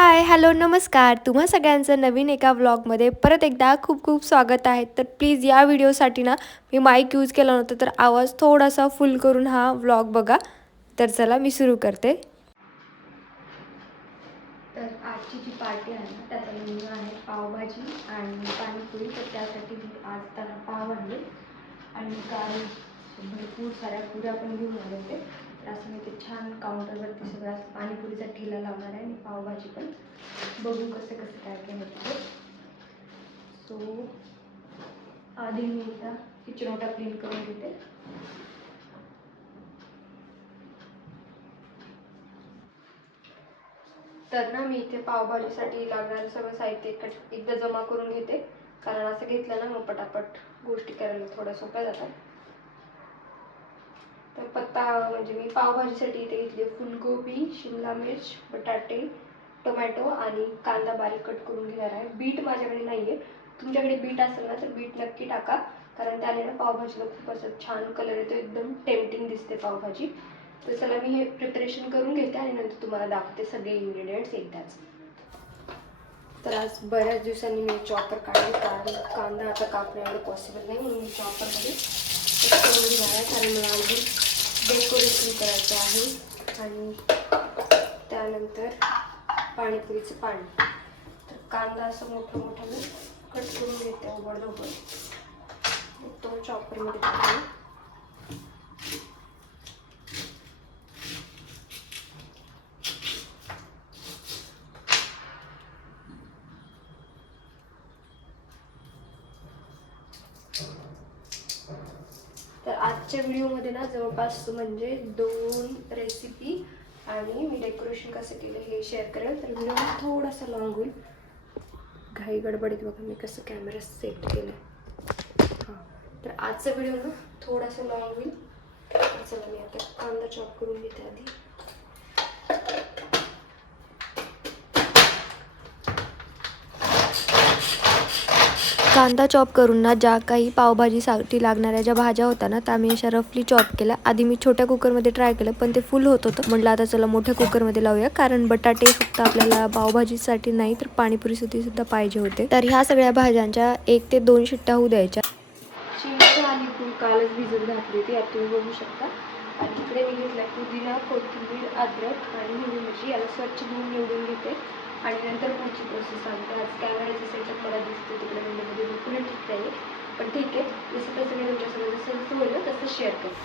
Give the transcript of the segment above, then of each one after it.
हाय, hello, नमस्कार. तुम्हा सगळ्यांचं नवीन एका व्लॉगमध्ये परत एकदा खूप खूप स्वागत आहे. तर प्लीज या व्हिडिओसाठी ना मी माईक यूज केला नव्हता, तर आवाज थोडासा फुल करून हा व्लॉग बघा. तर चला मी सुरू करते. तर आजची जी पार्टी आहे ना त्याचा मेन्यू आहे पावभाजी आणि पाणीपुरी. तर त्यासाठी मी आज त्याला पाव आणले आणि काल भरपूर साऱ्या पुऱ्या पण घेऊन आले होते. तर असं मी ते छान काउंटरवरती सगळ्या पाणीपुरीचा ठेला लावणार आहे आणि पावभाजी पण बघू कसं कसं काय काय होतं. सो आधी मी एकदा किचन ओटा क्लीन करून घेते. तर ना मी इथे पावभाजीसाठी लागणारं सगळं साहित्य एकदा जमा करून घेते, कारण असं घेतलं ना मग पटापट गोष्टी करायला थोड्या सोप्या जातात. तर पत्ता म्हणजे मी पावभाजीसाठी इथे घेतले फुलगोबी, शिमला मिर्च, बटाटे, टोमॅटो आणि कांदा बारीक कट करून घेणार आहे. बीट माझ्याकडे नाही आहे, तुमच्याकडे बीट असेल ना तर बीट नक्की टाका, कारण त्याने ना पावभाजीला खूप असं छान कलर येतो, एकदम टेम्पटिंग दिसते पावभाजी. तर चला मी हे प्रिपरेशन करून घेते आणि नंतर तुम्हाला दाखवते सगळे इन्ग्रेडियंट्स एकदाच. तर आज बऱ्याच दिवसांनी मी चॉपर काढले, कारण कांदा आता कापणं एवढं पॉसिबल नाही, म्हणून मी चॉपरमध्ये करून घेणार आहे. कारण मला अगदी डेकोरेशन करायचं आहे आणि त्यानंतर पाणीपुरीचं पाणी. तर कांदा असं मोठं मोठं मी कट करून घेते उघड तो चॉपरमध्ये टाकते. तर आजच्या व्हिडिओमध्ये ना जवळपास म्हणजे 2 रेसिपी आणि मी डेकोरेशन कसं केलं हे शेअर करेल. तर व्हिडिओ थोडासा लॉंग होईल, घाई गडबडीत बघा मी कसं कॅमेरा सेट केलं. हां, तर आजचा व्हिडिओ ना थोडासा लॉंग होईल. चला मी आता कांदा चॉप करून घेते आधी. कांदा चॉप करून ना ज्या काही पावभाजीसाठी लागणाऱ्या ज्या भाज्या होत्या ना त्या मी अशा रफली चॉप केल्या. आधी मी छोट्या कुकरमध्ये ट्राय केलं, पण ते फुल होत होतं. म्हटलं आता चला मोठ्या कुकरमध्ये लावूया, कारण बटाटे फक्त आपल्याला पावभाजीसाठी नाही तर पाणीपुरीसाठी सुद्धा पाहिजे होते. तर ह्या सगळ्या भाज्यांच्या 1 ते 2 शिट्ट्या होऊ द्यायच्या. चिंच आणि फूल कालच भिजत घातली होती, यात तुम्ही बघू शकता. आणि इकडे मी घेतला पुदिना, कोथिंबीर, अद्रक आणि हिरवी मिरची. याला स्वच्छ धुवून निवडून घेते आणि नंतर पुढची प्रोसेस सांगते. आज कॅमेऱ्याचं सेटअप मला दिसते तिकडे म्हणजे बिलकुल ठीक नाही, पण ठीक आहे, जसं तसं मी तुमच्यासोबत जसं होईल तसं शेअर करते.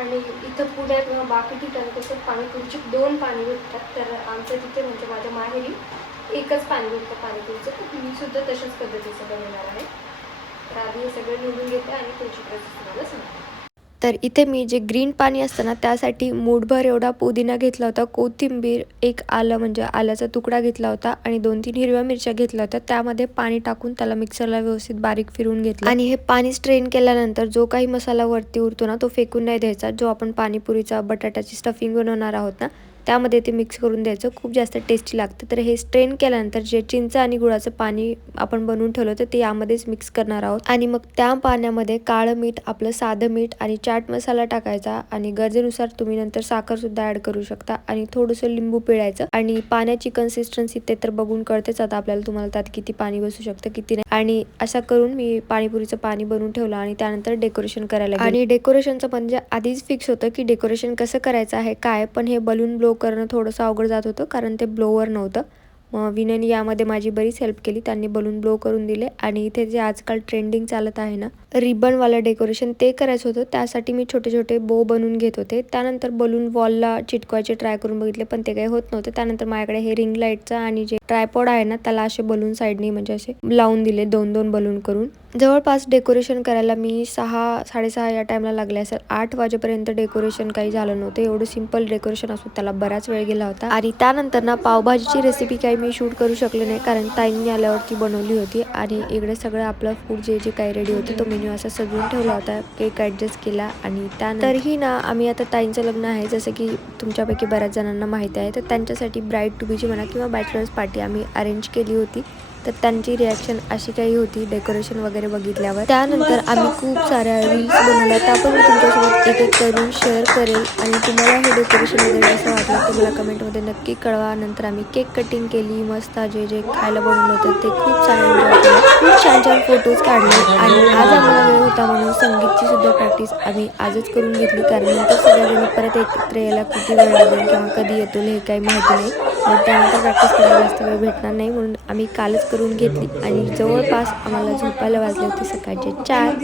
आणि इथं पुण्यात किंवा बाकी ठिकाणी कसं पाणीपुरीचे 2 पाणी भेटतात, तर आमच्या तिथे म्हणजे माझ्या माहेरी एकच पाणी भेटतं पाणीपुरीचं. तर मी सुद्धा तशाच पद्धतीचं बनवणार आहे. तर आधी हे सगळं निवडून घेते आणि पुढची प्रोसेस तुम्हाला सांगते. तर इथे मी जे ग्रीन पाणी असतं ना त्यासाठी मूठभर एवढा पुदिना घेतला होता, कोथिंबीर, 1 आलं म्हणजे आल्याचा तुकडा घेतला होता आणि 2-3 हिरव्या मिरच्या घेतल्या होत्या. त्यामध्ये पाणी टाकून त्याला मिक्सरला व्यवस्थित बारीक फिरवून घेतलं आणि हे पाणी स्ट्रेन केल्यानंतर जो काही मसाला वरती उरतो ना तो फेकून नाही द्यायचा. जो आपण पाणीपुरीचा बटाट्याची स्टफिंग बनवणार आहोत ना त्यामध्ये ते मिक्स करून द्यायचं, खूप जास्त टेस्टी लागतं. तर हे स्ट्रेन केल्यानंतर जे चिंच आणि गुळाचं पाणी आपण बनवून ठेवलं होतं ते यामध्येच मिक्स करणार आहोत. आणि मग त्या पाण्यामध्ये काळं मीठ, आपलं साधं मीठ आणि चाट मसाला टाकायचा आणि गरजेनुसार तुम्ही नंतर साखर सुद्धा ऍड करू शकता आणि थोडंसं लिंबू पिळायचं. आणि पाण्याची कन्सिस्टन्सी ते तर बघून कळतेच आता आपल्याला, तुम्हाला त्यात किती पाणी बसू शकतं किती नाही. आणि असं करून मी पाणीपुरीचं पाणी बनवून ठेवलं आणि त्यानंतर डेकोरेशन करायला गेले. आणि डेकोरेशनचं म्हणजे आधीच फिक्स होतं की डेकोरेशन कसं करायचं आहे काय, पण हे बलून ब्लो करणं थोडंसं अवघड जात होतं, कारण ते ब्लोवर नव्हतं. मग विनयने यामध्ये माझी बरीच हेल्प केली, त्यांनी बलून ब्लो करून दिले. आणि इथे जे आजकाल ट्रेंडिंग चालत आहे ना रिबनवालं डेकोरेशन, ते करायचं होतं. त्यासाठी मी छोटे छोटे बो बनवून घेत होते. त्यानंतर बलून वॉलला चिटकवायचे ट्राय करून बघितले, पण ते काही होत नव्हते. त्यानंतर माझ्याकडे हे रिंग लाईटचा आणि जे ट्रायपॉड आहे ना त्याला असे बलून साईडनी म्हणजे असे लावून दिले, 2-2 बलून करून. जवळपास डेकोरेशन करायला मी 6-6:30 या टाइमला लागले असेल. 8 वाजेपर्यंत डेकोरेशन काही झालं नव्हतं. एवढं सिंपल डेकोरेशन असून त्याला बराच वेळ गेला होता. आणि त्यानंतर ना पावभाजीची रेसिपी काही मी शूट करू शकले नाही, कारण ताईंनी आल्यावरती बनवली होती. आणि इकडे सगळं आपलं फूड जे जे काही रेडी होतं तो मेन्यू असा सजवून ठेवला होता, केक ॲडजस्ट केला. आणि त्यानंतरही ना आम्ही आता ताईंचं लग्न आहे जसं की तुमच्यापैकी बऱ्याच जणांना माहिती आहे, तर त्यांच्यासाठी ब्राईड टू बीची म्हणा किंवा बॅचलर्स पार्टी आम्ही अरेंज केली होती. तर त्यांची रिॲक्शन अशी काही होती डेकोरेशन वगैरे बघितल्यावर. त्यानंतर आम्ही खूप साऱ्या रील्स बनवल्या, त्या पण मी तुमच्यासोबत एक एक करून शेअर करेल. आणि तुम्हाला हे डेकोरेशन वगैरे कसं वाटलं ते मला कमेंटमध्ये नक्की कळवा. नंतर आम्ही केक कटिंग केली, मस्त जे जे खायला बनवलं होतं ते खूप सारे एन्जॉय केलं, खूप छान छान फोटोज काढले. आणि आज आम्हाला वेळ होता म्हणून संगीतची सुद्धा प्रॅक्टिस आम्ही आजच करून घेतली, कारण नंतर सगळ्याजणी परत एकत्र यायला किती वेळ लागेल किंवा कधी येतो हे काही माहिती नाही. मग त्यानंतर प्रॅक्टिस करायला जास्त वेळ भेटणार नाही, म्हणून आम्ही कालच करून घेतली. आणि जवळपास आम्हाला झोपायला वाजले होते सकाळचे 4.